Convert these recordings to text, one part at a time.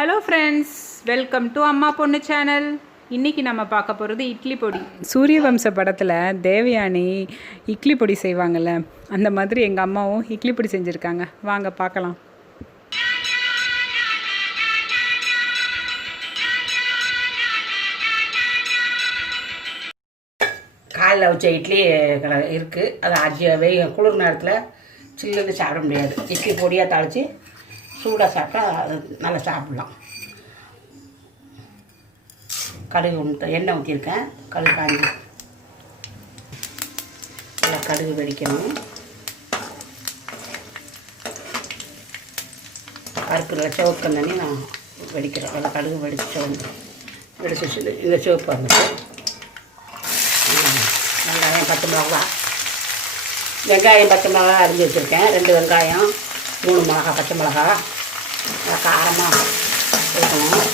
Hello friends, welcome to அம்மா பொண்ணு channel. இன்றைக்கி நம்ம பார்க்க போகிறது இட்லி பொடி. சூரிய வம்ச படத்தில் தேவயானி இட்லி பொடி செய்வாங்கள்ல, அந்த மாதிரி எங்கள் அம்மாவும் இட்லி பொடி செஞ்சுருக்காங்க. வாங்க பார்க்கலாம். காலைல வச்ச இட்லி இருக்குது. அது குளிர் நேரத்தில் சில்லுன்னு சாப்பிட முடியாது. இட்லி பொடியாக தாளித்து சூடாக சாப்பிட்டா அது நல்லா சாப்பிட்லாம். கடுகு எண்ணெய் ஊற்றிருக்கேன். கடுகு காஞ்சி நல்லா கடுகு வெடிக்கணும். பருப்பில் சிவப்பு தண்ணி நான் வெடிக்கிறேன். நல்லா கடுகு வெடிச்சு இந்த சிவப்பு வந்துட்டு வெங்காயம் பச்சை மிளகா அரிஞ்சு வச்சுருக்கேன். 2 வெங்காயம் 3 மிளகா பச்சை மிளகா நல்லா காரமாக இருக்கணும்.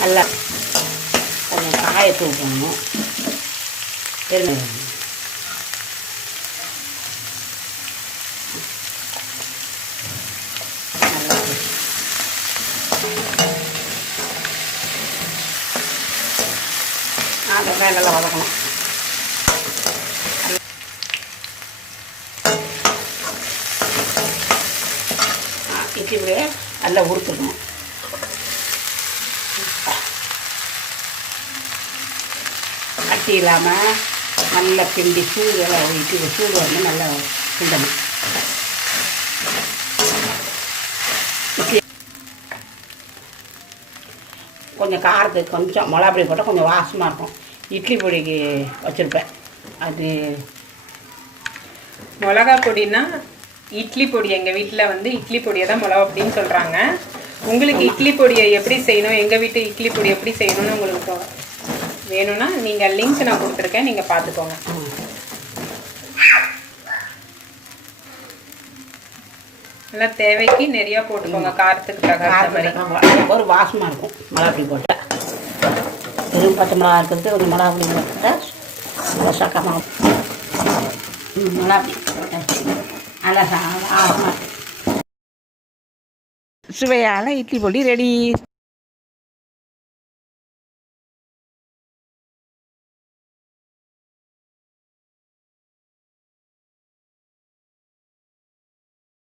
நல்லா கொஞ்சம் காயத்தூள் போடணும். பெருங்காயம் நல்லா வெங்காயம் நல்லா வதக்கணும். இட்லி பொடியை நல்லா உருத்துக்கணும். கட்டி இல்லாமல் நல்லா கிண்டி சூடு இட்லி சூடு வந்து நல்லா கிண்டணும். கொஞ்சம் காரத்துக்கு கொஞ்சம் மிளகா பொடி போட்டால் கொஞ்சம் வாசமாக இருக்கும். இட்லி பொடிக்கு வச்சுருப்பேன். அது மிளகா பொடினா இட்லி பொடி. எங்கள் வீட்டில் வந்து இட்லி பொடியை தான் மிளகா பொடின்னு சொல்கிறாங்க. உங்களுக்கு இட்லி பொடியை எப்படி செய்யணும், எங்கள் வீட்டு இட்லி பொடி எப்படி செய்யணும்னு உங்களுக்கு வேணும்னா நீங்கள் லிங்க் நான் கொடுத்துருக்கேன், நீங்கள் பார்த்துக்கோங்க. நல்லா தேவைக்கு நிறையா போட்டுக்கோங்க. காரத்துக்கு மாதிரி ஒரு வாசமாக இருக்கும். மிளகா பொடி போட்டால் வெறும் பச்சை மிளகா இருக்கிறது கொஞ்சம் மிளகா பொடி போட்டால் நல்லா சக்கமாக மிளகா பொடி போட்டேன். நல்லா வாசமாக சுவையான இட்லி பொடி ரெடி.